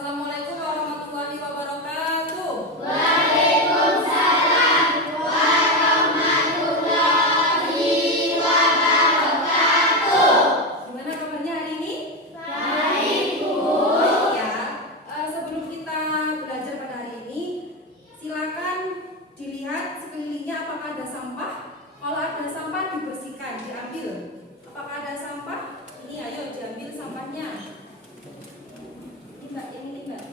Assalamualaikum warahmatullahi wabarakatuh. Waalaikumsalam warahmatullahi wabarakatuh. Gimana kabarnya hari ini? Baik, Bu. Ya, sebelum kita belajar pada hari ini, silakan dilihat sekelilingnya apakah ada sampah. Kalau ada sampah dibersihkan, diambil. Apakah ada sampah? Ini ayo diambil sampahnya. Ini Mbak, ini Mbak.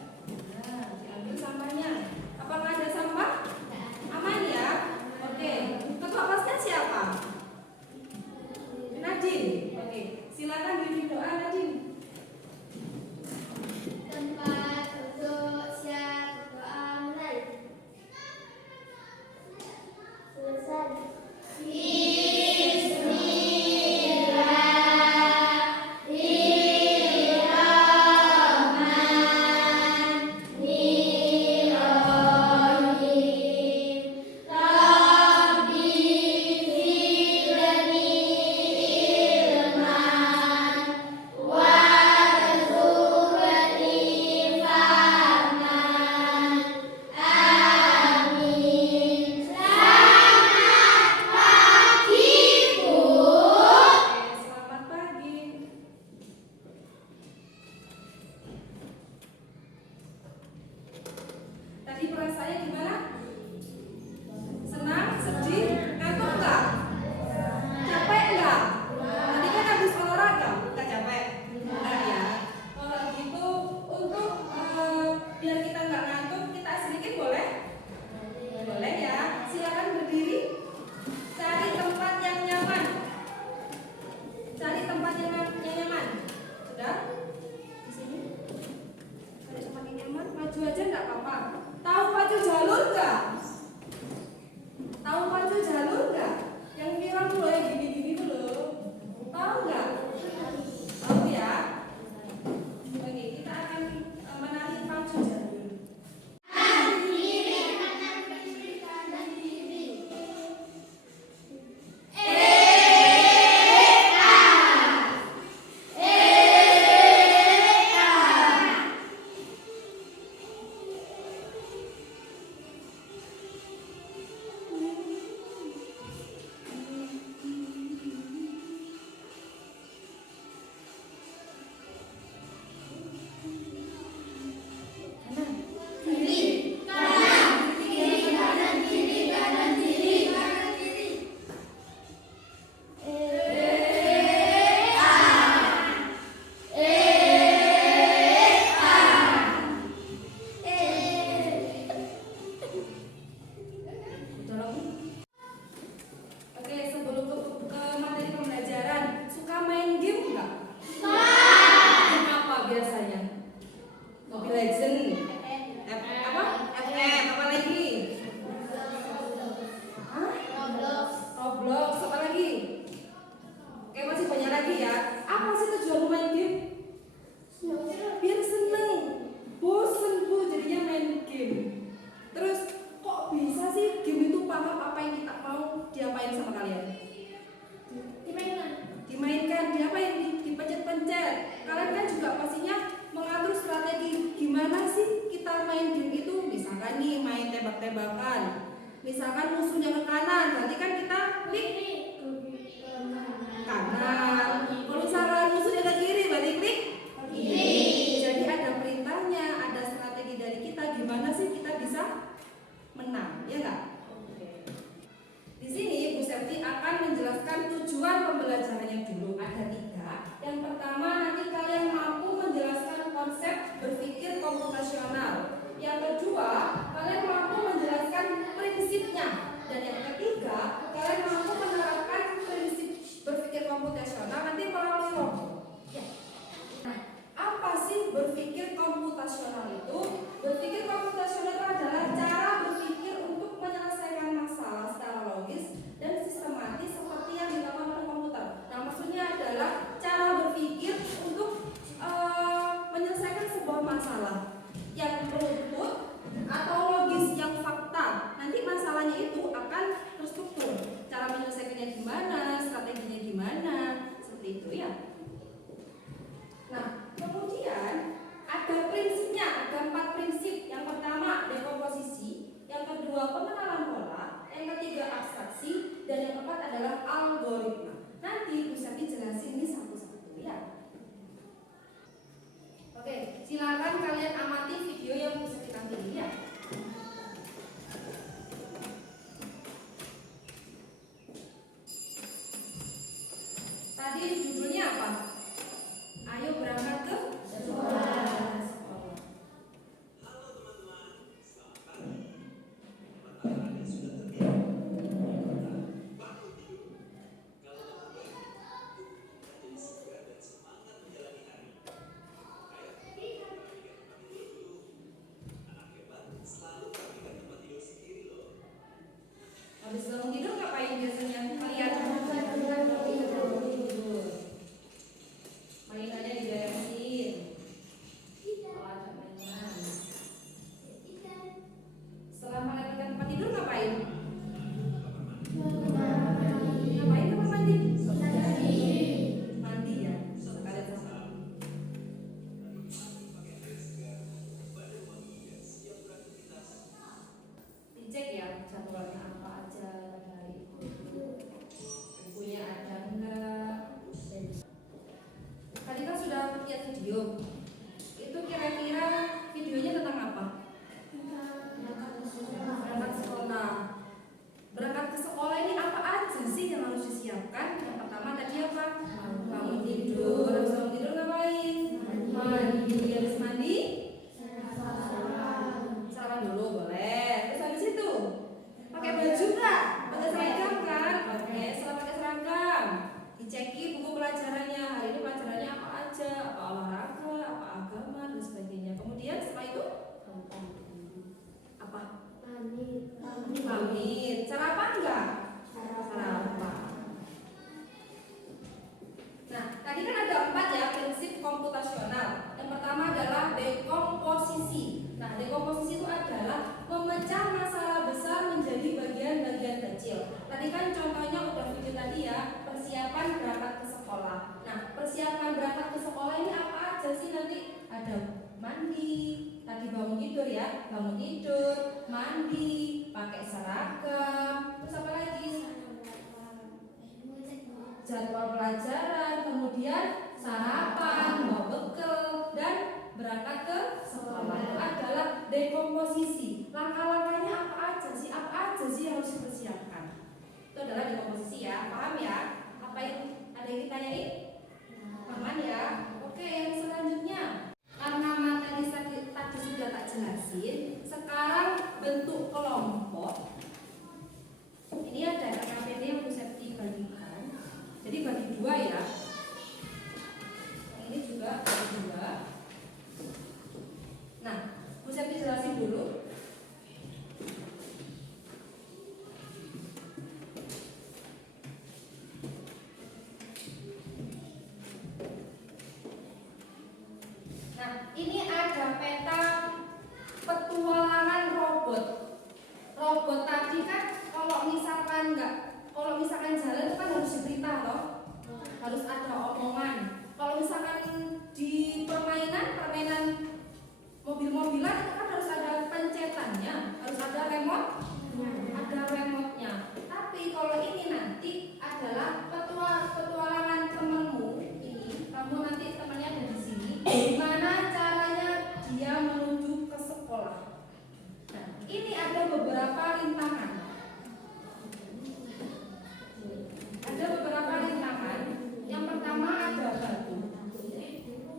Nah, diambil sampahnya. Apakah ada sampah? Aman ya? Oke. Ketua kelasnya siapa? Nadine. Oke. Silakan bimbing doa Nadine. Tempat duduk siap doa mulai. Selesai. Selamat pagi. Tadi perasaannya gimana? Senang, sedih, ngantuk enggak? Capek enggak? Tadi kan habis olahraga, enggak capek? Enggak ya. Kalau gitu untuk biar kita enggak ngantuk, kita sedikit boleh? Boleh ya. Silakan berdiri. Cari tempat yang nyaman. Cari tempat yang nyaman. Sudah? Di sini. Cari tempat yang nyaman. Maju aja enggak apa-apa. Tahu pacu jalur enggak? Tahu pacu jalur enggak? Yang viral tuh loh, yang gini-gini tuh loh. Tahu enggak? Tahu ya? Oke, kita akan menari pacu jalur. Oke, sebelum ke materi pembelajaran, suka main game nggak? Game apa biasanya? Mobile Legend, apa? FF, apa lagi? Hah? Roblox, apa lagi? Oke, masih banyak lagi ya. Apa sih tujuan main game? Biar seneng, bosen bu jadinya main game. Terus kok bisa sih game itu paham apa yang kita mau diapain sama kalian? Dimainkan, diapain? Dipencet-pencet. Kalian kan juga pastinya mengatur strategi gimana sih kita main game itu. Misalkan nih main tembak-tembakan. Misalkan musuhnya ke kanan, berarti kan kita klik kanan. Kalau misalkan musuhnya ke kiri, berarti klik kiri. Jadi ada perintahnya, ada strategi dari kita gimana sih kita bisa menang, ya nggak? Di sini Bu Septi akan menjelaskan tujuan pembelajarannya dulu. Ada 3. Yang pertama nanti kalian mampu menjelaskan konsep berpikir komputasional. Yang kedua kalian mampu menjelaskan prinsipnya. Dan yang ketiga kalian mampu menerapkan silakan kalian amati video yang bisa kita pilih ya. Tadi judulnya apa? Ayo berangkat ke sekolah. Habis bangun tidur ngapain biasanya kalian? Mainannya diberesin. Kalau ada mainan. Setelah merapikan tempat tidur ngapain? Ngapain tempat mandi? Mandi ya. Sekalian sama. Dicek ya jadwalnya apa aja pada hari itu. Bukunya ada enggak? Tadi kan sudah lihat video. Itu kira-kira videonya tentang apa? Berangkat sekolah. Berangkat ke sekolah ini apa aja sih yang harus disiapkan? Yang pertama tadi apa? Bangun tidur. Habis bangun tidur ngapain? Mandi. Habis mandi? Sarapan dulu boleh. Terus habis itu pakai baju nggak? Pakai seragam kan? Oke. Setelah pakai seragam, diceki buku pelajarannya. Hari ini pelajarannya apa aja? Apa olahraga? Apa agama dan sebagainya. Kemudian setelah itu apa? Pamit. Sarapan nggak? Sarapan. Nah, tadi kan ada 4 ya prinsip komputasional. Yang pertama adalah dekomposisi. Nah, dekomposisi itu adalah memecah masalah besar menjadi bagian-bagian kecil. Tadi kan contohnya udah video tadi ya, persiapan berangkat ke sekolah. Nah, persiapan berangkat ke sekolah ini apa aja sih nanti? Ada mandi, tadi bangun tidur ya, bangun tidur, mandi, pakai seragam, terus apa lagi? Jadwal pelajaran, kemudian sarapan, bawa bekal, dan berangkat ke sekolah. Itu adalah dekomposisi. Langkah-langkahnya apa aja sih? Apa aja sih yang harus dipersiapkan? Itu adalah dekomposisi ya, paham ya? Apa yang ada yang ditanyain? Aman ya? Oke, yang selanjutnya. Karena materi tadi sudah tak jelasin, sekarang bentuk kelompok. Ini ada KKPD yang Bu Septi bagikan. Jadi bagi 2 ya. Ini juga bagi 2. Nah, Bu Septi jelasin dulu. Nah, ini ada peta petualangan robot. Robot tadi kan kalau misalkan jalan itu kan harus diberita loh. Harus ada omongan. Kalau misalkan di permainan mobil-mobilan itu kan harus ada pencetannya, harus ada remote, ada remote-nya. Tapi kalau ini nanti adalah petualangan temanmu ini, kamu nanti temannya ada di sini. Gimana caranya dia menuju ke sekolah? Nah, ini ada beberapa rintangan. Ada beberapa rintangan. Yang pertama ada batu,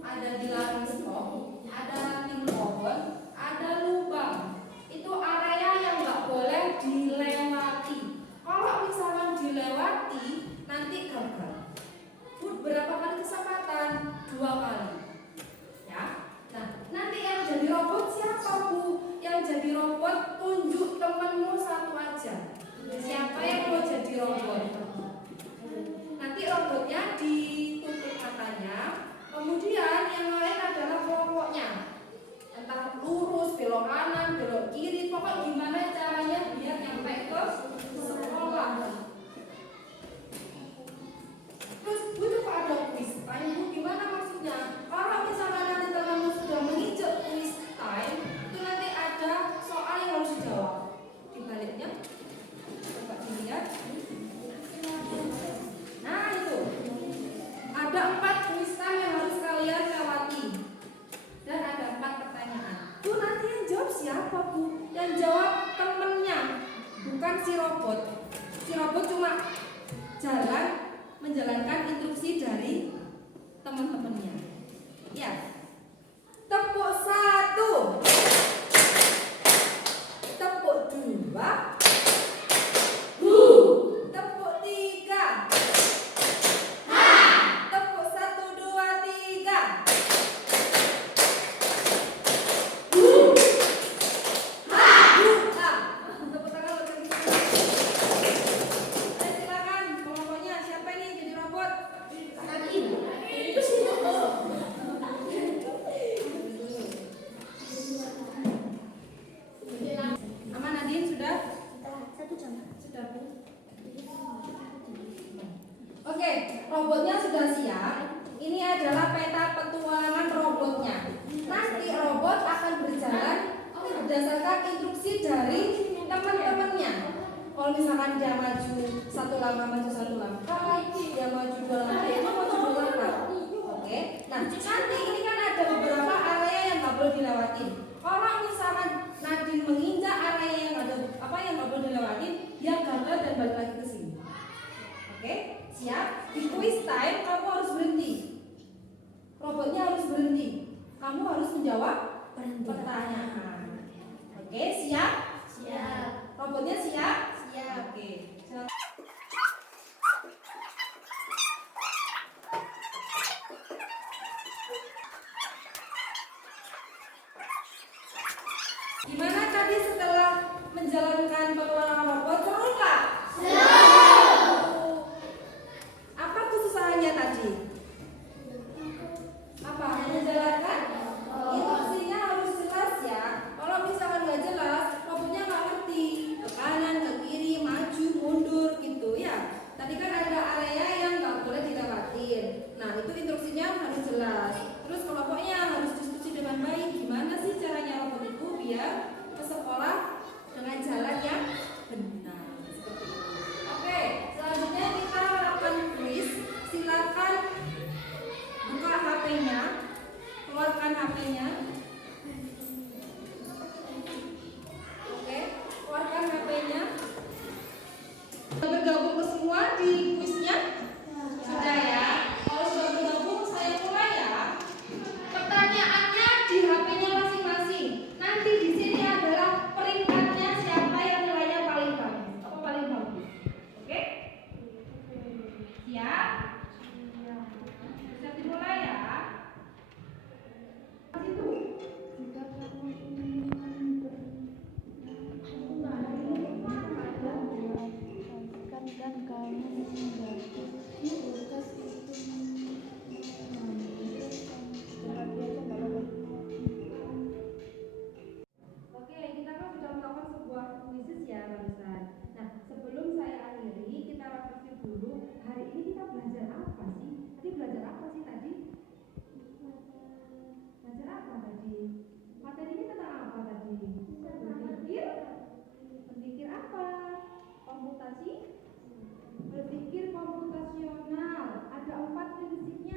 ada dilarang stop, ada ranting pohon, ada lubang. Itu area yang nggak boleh dilewati. Kalau misalkan dilewati, nanti gagal. Berapa kali kesempatan? 2 kali. Ya. Nah, nanti yang jadi robot siapa Bu? Yang jadi robot tunjuk temanmu 1 aja. Siapa yang mau jadi robot? Nanti robotnya ditutup matanya, kemudian yang lain adalah kelompoknya. Entah lurus, belok kanan, belok kiri, pokok gimana caranya biar nyampe ke sekolah. Terus Bu kok ada quiz time? Bu gimana maksudnya? Kalau misalkan nanti temanmu sudah menginjak quiz time, itu nanti ada soal yang harus dijawab. Dibaliknya, coba dilihat. Nah itu ada 4 quiz time yang harus kalian lewati. misalkan dia maju satu langkah, dia maju 2 langkah, itu maju 2 langkah. Oke. Nah, nanti ini kan ada beberapa area yang nggak boleh dilewatin. Kalau misalkan Nadine menginjak area yang nggak boleh dilewatin, dia gagal dan balik lagi ke sini. Oke, siap? Di quiz time kamu harus berhenti. Robotnya harus berhenti. Kamu harus menjawab pertanyaan. Oke, siap? Siap. Robotnya siap? Siap. Oke. Gimana tadi setelah menjalankan petualangan robot? Seru nggak? Seru. Apa kesusahannya tadi? Apa? Menjalankan? Instruksinya harus jelas ya. Kalau misalkan nggak jelas, robotnya nggak ngerti. Ke kanan, ke kiri, maju, mundur gitu ya. Tadi kan ada area yang nggak boleh dilewatin. Nah itu instruksinya harus jelas. Terus kelompoknya harus diskusi dengan baik. Gimana sih caranya robot itu biar ke sekolah dengan jalan yang benar. Seperti itu. Oke, selanjutnya kita akan quiz. Silakan buka HP-nya, keluarkan HP-nya. Oke, keluarkan HP-nya. Sudah bergabung ke semua di kuisnya? Sudah ya. Kalau sudah bergabung, saya mulai ya. Pertanyaannya di HP-nya masing-masing. Nanti di sini adalah peringkatnya siapa yang nilainya paling bagus. Apa paling bagus? Oke? Siap? Bisa dimulai ya. Situ. Oke, kita kan sudah melakukan sebuah kuisis ya barusan. Nah, sebelum saya akhiri, kita refleksi dulu. Hari ini kita belajar apa sih? Tadi belajar apa sih tadi? Belajar apa tadi? Materinya tentang apa tadi? Berpikir apa? Komputasi? Berpikir komputasional. Ada 4 prinsipnya.